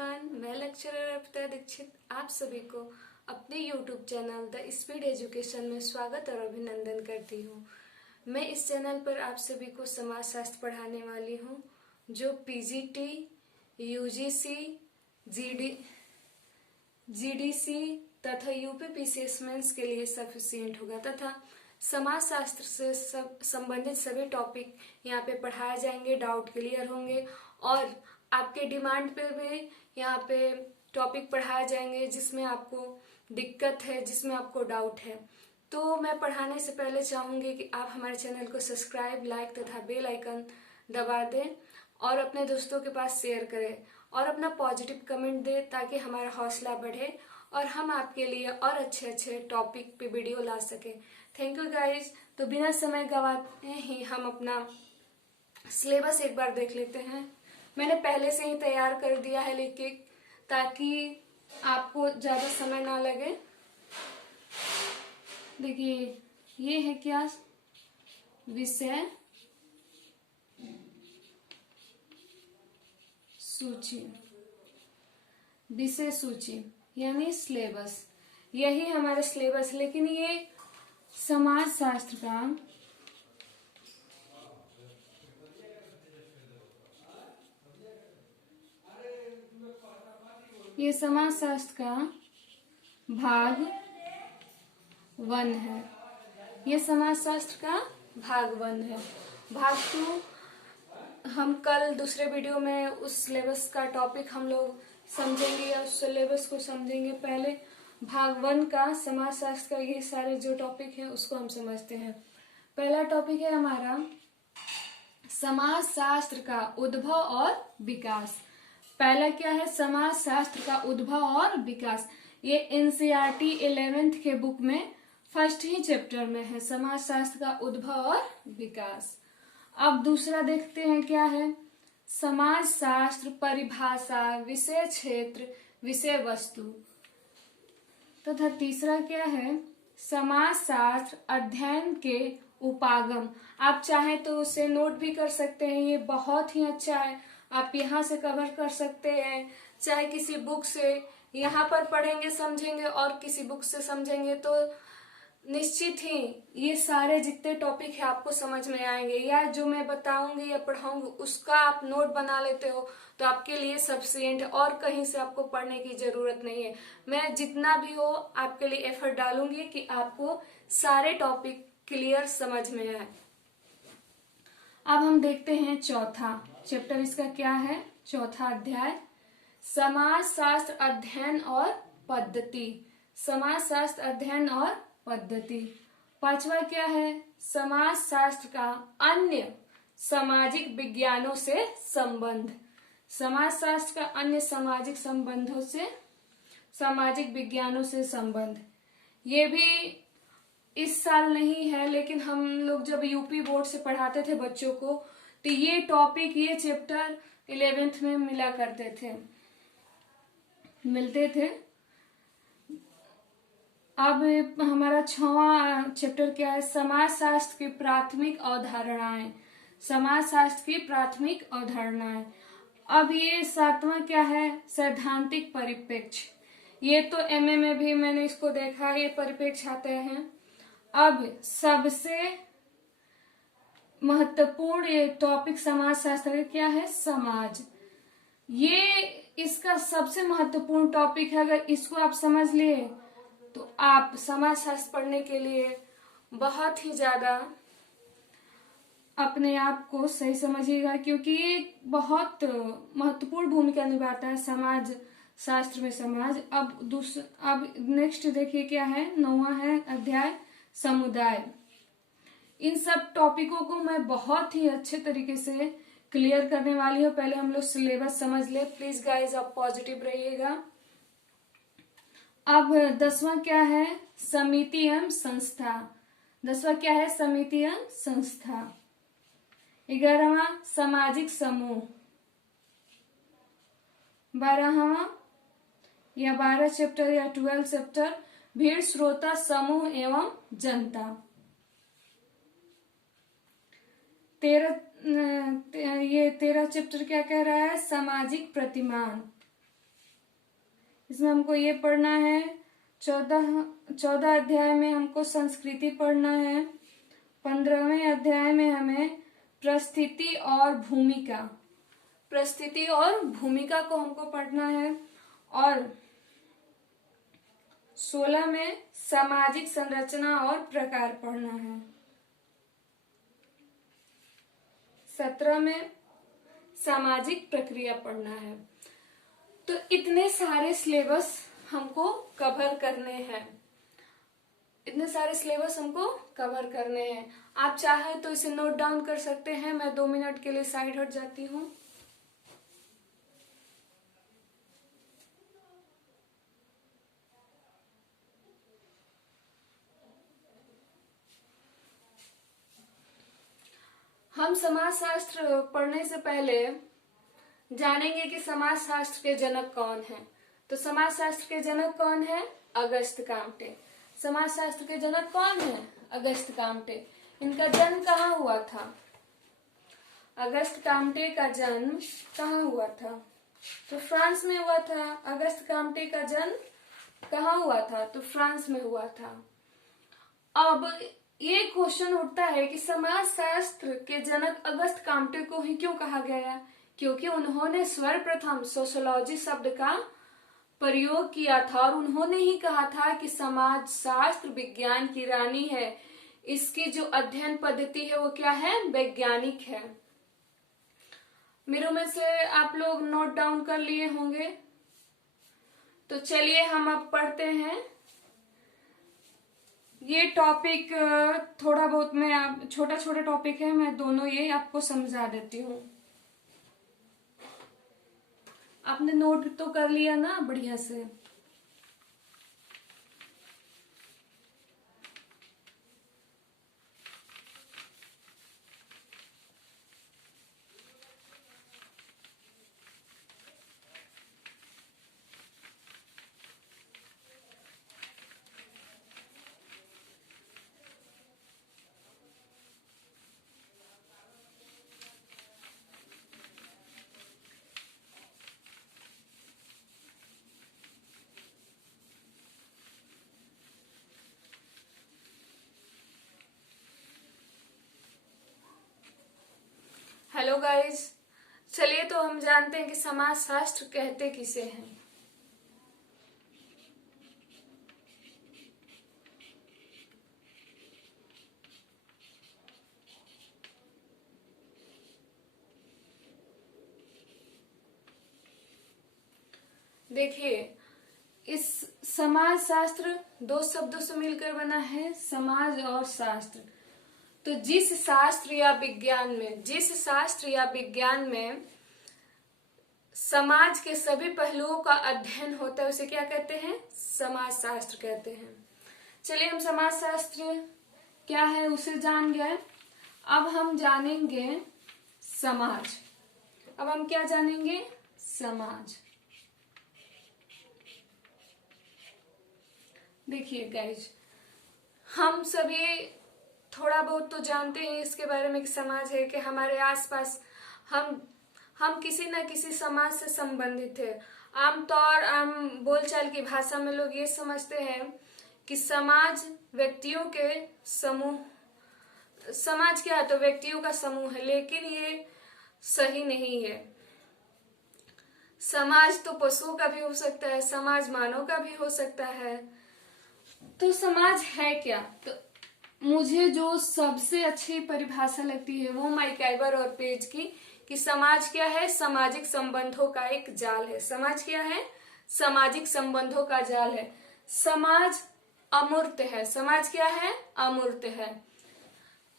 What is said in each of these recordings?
Everyone, मैं lecturer Arpita Dixit आप सभी को अपने YouTube channel the speed education में स्वागत और अभिनंदन करती हूँ। मैं इस चैनल पर आप सभी को समाजशास्त्र पढ़ाने वाली हूँ जो पीजीटी, यूजीसी, जीडीसी तथा यूपीपीसीएस मेंस के लिए सफिशिएंट होगा तथा समाजशास्त्र से संबंधित सभी टॉपिक यहाँ पे पढ़ाए जाएंगे, डाउट क्लियर होंगे और आपके डिमांड पे भी यहाँ पे टॉपिक पढ़ाए जाएंगे जिसमें आपको दिक्कत है, जिसमें आपको डाउट है। तो मैं पढ़ाने से पहले चाहूँगी कि आप हमारे चैनल को सब्सक्राइब, लाइक तथा बेल आइकन दबा दें और अपने दोस्तों के पास शेयर करें और अपना पॉजिटिव कमेंट दें ताकि हमारा हौसला बढ़े और हम आपके लिए और अच्छे अच्छे टॉपिक पे वीडियो ला सकें। Thank you guys. तो बिना समय गवाए ही हम अपना सिलेबस एक बार देख लेते हैं। मैंने पहले से ही तैयार कर दिया है लिख के ताकि आपको ज्यादा समय ना लगे। देखिए ये है क्या विषय सूची, विषय सूची यानी सिलेबस, यही हमारा सिलेबस। लेकिन ये समाजशास्त्र का ये समाजशास्त्र का भाग 1 है। ये समाजशास्त्र का भाग 1 है। भाग 2 हम कल दूसरे वीडियो में उस सिलेबस का टॉपिक हम लोग समझेंगे या उस सिलेबस को समझेंगे। पहले भाग 1 का समाजशास्त्र का ये सारे जो टॉपिक है उसको हम समझते हैं। पहला टॉपिक है हमारा समाजशास्त्र का उद्भव और विकास। पहला क्या है? समाजशास्त्र का उद्भव और विकास। ये एनसीईआरटी 11th के बुक में फर्स्ट ही चैप्टर में है, समाजशास्त्र का उद्भव और विकास। अब दूसरा देखते हैं क्या है? समाजशास्त्र परिभाषा, विषय क्षेत्र, विषय वस्तु। तथा तीसरा क्या है? समाजशास्त्र अध्ययन के उपागम। आप चाहें तो उसे नोट भी कर सकते हैं, ये बहुत ही अच्छा है। आप यहाँ से कवर कर सकते हैं, चाहे किसी बुक से यहाँ पर पढ़ेंगे समझेंगे और किसी बुक से समझेंगे तो निश्चित ही ये सारे जितने टॉपिक है आपको समझ में आएंगे। या जो मैं बताऊंगी या पढ़ाऊंगी उसका आप नोट बना लेते हो तो आपके लिए सफिशिएंट है और कहीं से आपको पढ़ने की जरूरत नहीं है। मैं जितना भी हो आपके लिए एफर्ट डालूंगी कि आपको सारे टॉपिक क्लियर समझ में आए। अब हम देखते हैं चौथा चैप्टर, इसका क्या है? चौथा अध्याय समाजशास्त्र अध्ययन और पद्धति। समाजशास्त्र अध्ययन और पद्धति। पांचवा क्या है? समाजशास्त्र का अन्य सामाजिक विज्ञानों से संबंध। समाजशास्त्र का अन्य सामाजिक संबंधों से, सामाजिक विज्ञानों से संबंध। ये भी इस साल नहीं है लेकिन हम लोग जब यूपी बोर्ड से पढ़ाते थे बच्चों को तो ये टॉपिक, ये चैप्टर 11th में मिलते थे। अब हमारा 6वां चैप्टर क्या है? समाजशास्त्र की प्राथमिक अवधारणाएं। समाजशास्त्र की प्राथमिक अवधारणाएं। अब ये 7वां क्या है? सैद्धांतिक परिप्रेक्ष्य। ये तो एमए में भी मैंने इसको देखा, ये परिप्रेक्ष्य आते हैं। अब सबसे महत्वपूर्ण ये टॉपिक समाजशास्त्र का क्या है? समाज। ये इसका सबसे महत्वपूर्ण टॉपिक है। अगर इसको आप समझ लिए तो आप समाजशास्त्र पढ़ने के लिए बहुत ही ज्यादा अपने आप को सही समझिएगा क्योंकि ये बहुत महत्वपूर्ण भूमिका निभाता है समाज शास्त्र में। समाज। अब नेक्स्ट देखिए क्या है? 9वां है अध्याय समुदाय। इन सब टॉपिकों को मैं बहुत ही अच्छे तरीके से क्लियर करने वाली हूँ। पहले हम लोग सिलेबस समझ ले। प्लीज गाइज आप पॉजिटिव रहिएगा। अब 10वां क्या है? समिति एवं संस्था। 10वां क्या है? समिति एवं संस्था। 11वां सामाजिक समूह। 12वां या 12 चैप्टर या 12 चैप्टर भीड़, श्रोता, समूह एवं जनता। 13 चैप्टर क्या कह रहा है? सामाजिक प्रतिमान। इसमें हमको ये पढ़ना है। 14 अध्याय में हमको संस्कृति पढ़ना है। 15वें अध्याय में हमें परिस्थिति और भूमिका को हमको पढ़ना है। और 16 में सामाजिक संरचना और प्रकार पढ़ना है। 17 में सामाजिक प्रक्रिया पढ़ना है। तो इतने सारे सिलेबस हमको कवर करने हैं। आप चाहे तो इसे नोट डाउन कर सकते हैं। मैं 2 मिनट के लिए साइड हट जाती हूँ। हम समाजशास्त्र पढ़ने से पहले जानेंगे कि समाजशास्त्र के जनक कौन हैं। तो समाजशास्त्र के जनक कौन है? Auguste Comte. समाजशास्त्र के जनक कौन है? Auguste Comte. इनका जन्म कहाँ हुआ था? अगस्त काम्टे का जन्म कहाँ हुआ था? तो फ्रांस में हुआ था। अगस्त काम्टे का जन्म कहाँ हुआ था? तो फ्रांस में हुआ था। अब ये क्वेश्चन उठता है कि समाजशास्त्र के जनक अगस्त काम्टे को ही क्यों कहा गया? क्योंकि उन्होंने सर्वप्रथम सोशियोलॉजी शब्द का प्रयोग किया था और उन्होंने ही कहा था कि समाज शास्त्र विज्ञान की रानी है। इसकी जो अध्ययन पद्धति है वो क्या है? वैज्ञानिक है। मेरे में से आप लोग नोट डाउन कर लिए होंगे। तो चलिए हम अब पढ़ते हैं। ये टॉपिक थोड़ा बहुत मैं छोटा टॉपिक है, मैं दोनों ये आपको समझा देती हूँ। आपने नोट तो कर लिया ना बढ़िया से? हेलो गाइस, चलिए तो हम जानते हैं कि समाजशास्त्र कहते किसे हैं। देखिए, इस समाजशास्त्र 2 शब्दों से मिलकर बना है, समाज और शास्त्र। तो जिस शास्त्र या विज्ञान में समाज के सभी पहलुओं का अध्ययन होता है उसे क्या कहते हैं? समाजशास्त्र कहते हैं। चलिए हम समाजशास्त्र क्या है उसे जान गए। अब हम जानेंगे समाज। अब हम क्या जानेंगे? समाज। देखिए गाइज, हम सभी थोड़ा बहुत तो जानते हैं इसके बारे में कि समाज है कि हमारे आसपास हम किसी न किसी समाज से संबंधित है। आम बोलचाल की भाषा में लोग ये समझते हैं कि समाज व्यक्तियों के समूह, समाज क्या है? तो व्यक्तियों का समूह है, लेकिन ये सही नहीं है। समाज तो पशुओं का भी हो सकता है, समाज मानव का भी हो सकता है। तो समाज है क्या? तो मुझे जो सबसे अच्छी परिभाषा लगती है वो मैकइवर और पेज की, कि समाज क्या है? सामाजिक संबंधों का एक जाल है। समाज क्या है? सामाजिक संबंधों का जाल है। समाज अमूर्त है। समाज क्या है? अमूर्त है।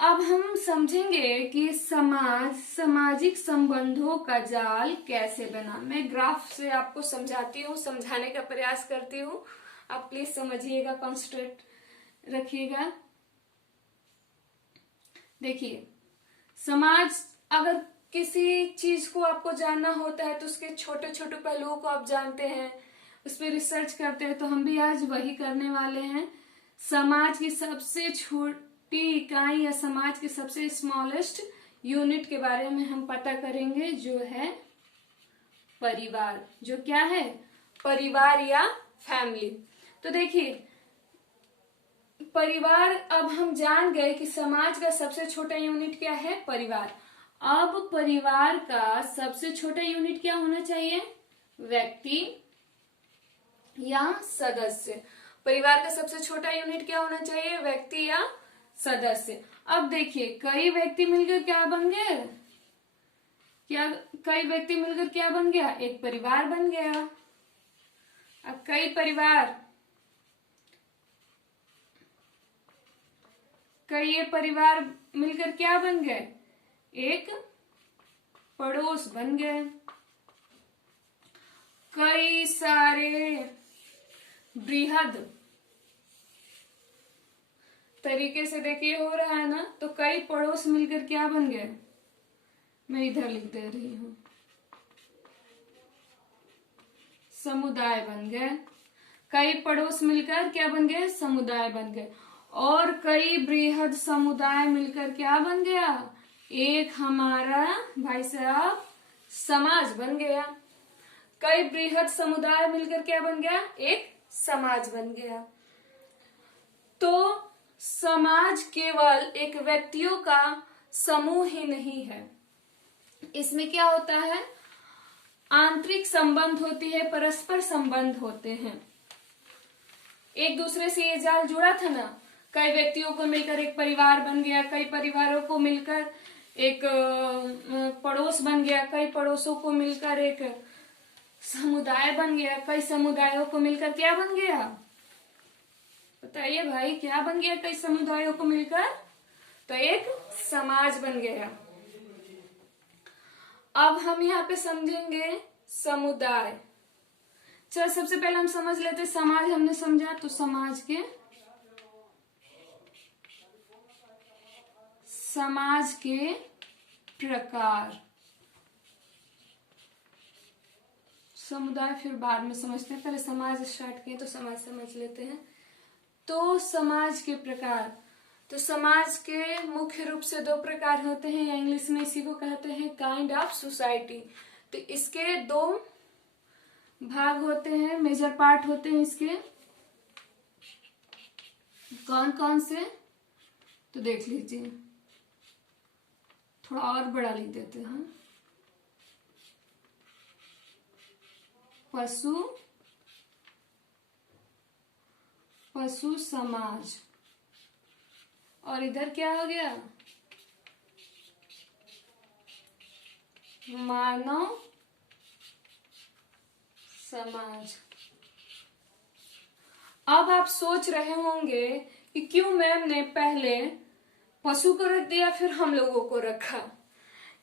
अब हम समझेंगे कि समाज सामाजिक संबंधों का जाल कैसे बना। मैं ग्राफ से आपको समझाती हूँ, समझाने का प्रयास करती हूँ। आप प्लीज समझिएगा, कॉन्सेंट्रेट रखिएगा। देखिए, समाज, अगर किसी चीज को आपको जानना होता है तो उसके छोटे छोटे पहलुओं को आप जानते हैं, उस पर रिसर्च करते हैं। तो हम भी आज वही करने वाले हैं। समाज की सबसे छोटी इकाई या समाज के सबसे स्मॉलेस्ट यूनिट के बारे में हम पता करेंगे, जो है परिवार। जो क्या है? परिवार या फैमिली। तो देखिए परिवार, अब हम जान गए कि समाज का सबसे छोटा यूनिट क्या है, परिवार। अब परिवार का सबसे छोटा यूनिट क्या होना चाहिए, व्यक्ति या सदस्य। परिवार का सबसे छोटा यूनिट क्या होना चाहिए, व्यक्ति या सदस्य। अब देखिए कई व्यक्ति मिलकर क्या बन गए, कई व्यक्ति मिलकर क्या बन गया, एक परिवार बन गया। अब कई ये परिवार मिलकर क्या बन गए, एक पड़ोस बन गए। कई सारे बृहद तरीके से देखिए हो रहा है ना, तो कई पड़ोस मिलकर क्या बन गए, मैं इधर लिख दे रही हूं, समुदाय बन गए। कई पड़ोस मिलकर क्या बन गए, समुदाय बन गए। और कई बृहद समुदाय मिलकर क्या बन गया, एक हमारा भाई साहब समाज बन गया। कई बृहद समुदाय मिलकर क्या बन गया, एक समाज बन गया। तो समाज केवल एक व्यक्तियों का समूह ही नहीं है, इसमें क्या होता है, आंतरिक संबंध होती है, परस्पर संबंध होते हैं। एक दूसरे से ये जाल जुड़ा था ना, कई व्यक्तियों को मिलकर एक परिवार बन गया, कई परिवारों को मिलकर एक पड़ोस बन गया, कई पड़ोसों को मिलकर एक समुदाय बन गया, कई समुदायों को मिलकर क्या बन गया, बताइए भाई क्या बन गया, कई समुदायों को मिलकर, तो एक समाज बन गया। अब हम यहाँ पे समझेंगे समुदाय। चल सबसे पहले हम समझ लेते समाज, हमने समझा तो समाज के प्रकार, समुदाय फिर बाद में समझते हैं, पहले समाज स्टार्ट किए तो समाज समझ लेते हैं। तो समाज के प्रकार, तो समाज के मुख्य रूप से दो प्रकार होते हैं, या इंग्लिश में इसी को कहते हैं काइंड ऑफ सोसाइटी। तो इसके दो भाग होते हैं, मेजर पार्ट होते हैं इसके। कौन कौन से, तो देख लीजिए, थोड़ा और बड़ा लिख देते हैं। पशु समाज, और इधर क्या हो गया, मानव समाज। अब आप सोच रहे होंगे कि क्यों मैम ने पहले पशु को रख दिया फिर हम लोगों को रखा,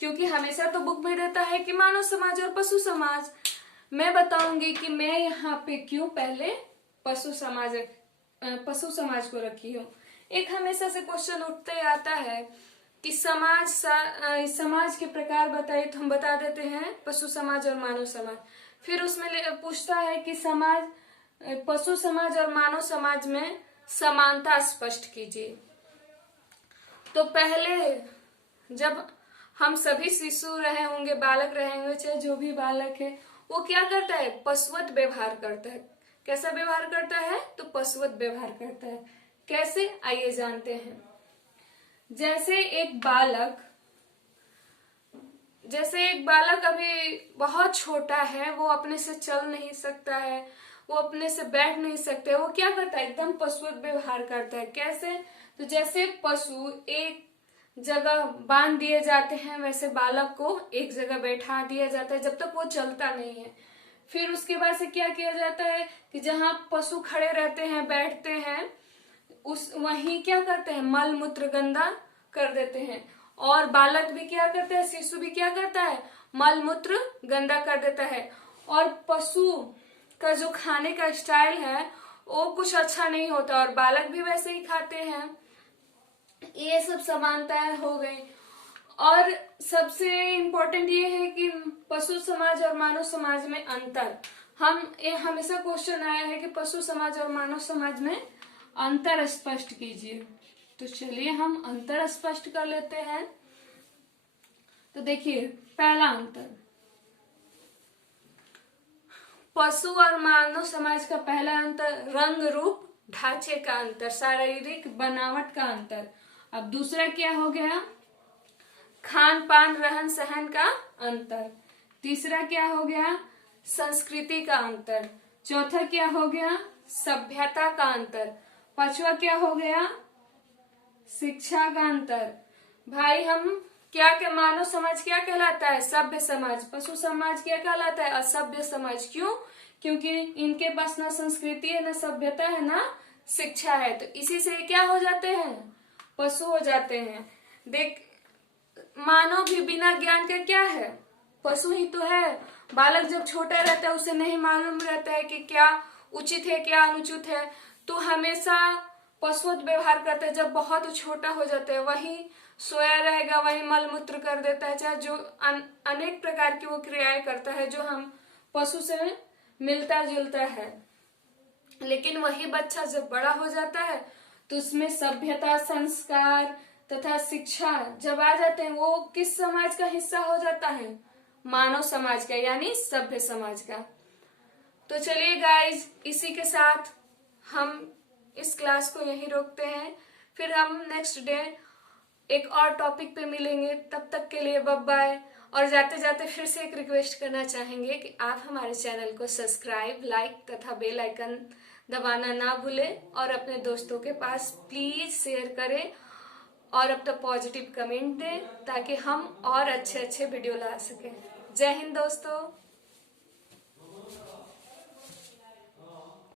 क्योंकि हमेशा तो बुक में रहता है कि मानव समाज और पशु समाज। मैं बताऊंगी कि मैं यहाँ पे क्यों पहले पशु समाज को रखी हूँ। एक हमेशा से क्वेश्चन उठते आता है कि समाज के प्रकार बताइए, तो हम बता देते हैं पशु समाज और मानव समाज। फिर उसमें पूछता है कि पशु समाज और मानव समाज में समानता स्पष्ट कीजिए। तो पहले जब हम सभी शिशु रहे होंगे, बालक रहे होंगे, चाहे जो भी बालक है, वो क्या करता है, पशुवत व्यवहार करता है। कैसा व्यवहार करता है, तो पशुवत व्यवहार करता है। कैसे, आइए जानते हैं। जैसे एक बालक अभी बहुत छोटा है, वो अपने से चल नहीं सकता है, वो अपने से बैठ नहीं सकते, वो क्या करता है, एकदम पशुवत व्यवहार करता है। कैसे, तो जैसे पशु एक जगह बांध दिए जाते हैं, वैसे बालक को एक जगह बैठा दिया जाता है जब तक वो चलता नहीं है। फिर उसके बाद से क्या किया जाता है कि जहां पशु खड़े रहते हैं, बैठते हैं, वहीं क्या करते हैं, मल मूत्र गंदा कर देते हैं। और बालक भी क्या करता है, शिशु भी क्या करता है, मल मूत्र गंदा कर देता है। और पशु का जो खाने का स्टाइल है वो कुछ अच्छा नहीं होता, और बालक भी वैसे ही खाते हैं। ये सब समानताएं हो गई। और सबसे इम्पोर्टेंट ये है कि पशु समाज और मानव समाज में अंतर, हमेशा क्वेश्चन आया है कि पशु समाज और मानव समाज में अंतर स्पष्ट कीजिए। तो चलिए हम अंतर स्पष्ट कर लेते हैं। तो देखिए पहला अंतर, पशु और मानव समाज का पहला अंतर रंग रूप ढांचे का अंतर, शारीरिक बनावट का अंतर। अब दूसरा क्या हो गया, खान पान रहन सहन का अंतर। तीसरा क्या हो गया, संस्कृति का अंतर। चौथा क्या हो गया, सभ्यता का अंतर। पांचवा क्या हो गया, शिक्षा का अंतर। भाई हम क्या मानव समाज क्या कहलाता है, सभ्य समाज। पशु समाज क्या कहलाता है, असभ्य समाज। क्यों, क्योंकि इनके पास ना संस्कृति है, ना सभ्यता है, ना शिक्षा है, तो इसी से क्या हो जाते हैं, पशु हो जाते हैं। देख, मानव भी बिना ज्ञान के क्या है, पशु ही तो है। बालक जब छोटा रहता है उसे नहीं मालूम रहता है कि क्या उचित है क्या अनुचित है, तो हमेशा पशुवत व्यवहार करते हैं। जब बहुत छोटा हो जाता है वही सोया रहेगा, वही मल मूत्र कर देता है, चाहे जो अनेक प्रकार की वो क्रियाएं करता है जो हम पशु से मिलता जुलता है। लेकिन वही बच्चा जब बड़ा हो जाता है तो उसमें सभ्यता, संस्कार तथा शिक्षा जब आ जाते हैं, वो किस समाज का हिस्सा हो जाता है, मानव समाज का, यानी सभ्य समाज का। तो चलिए गाइज, इसी के साथ हम इस क्लास को यहीं रोकते हैं। फिर हम नेक्स्ट डे एक और टॉपिक पे मिलेंगे। तब तक के लिए बाय बाय। और जाते जाते फिर से एक रिक्वेस्ट करना चाहेंगे कि आप हमारे चैनल को सब्सक्राइब, लाइक तथा बेल आइकन दबाना ना भूलें और अपने दोस्तों के पास प्लीज शेयर करें और अपना पॉजिटिव कमेंट दें ताकि हम और अच्छे अच्छे वीडियो ला सकें। जय हिंद दोस्तों।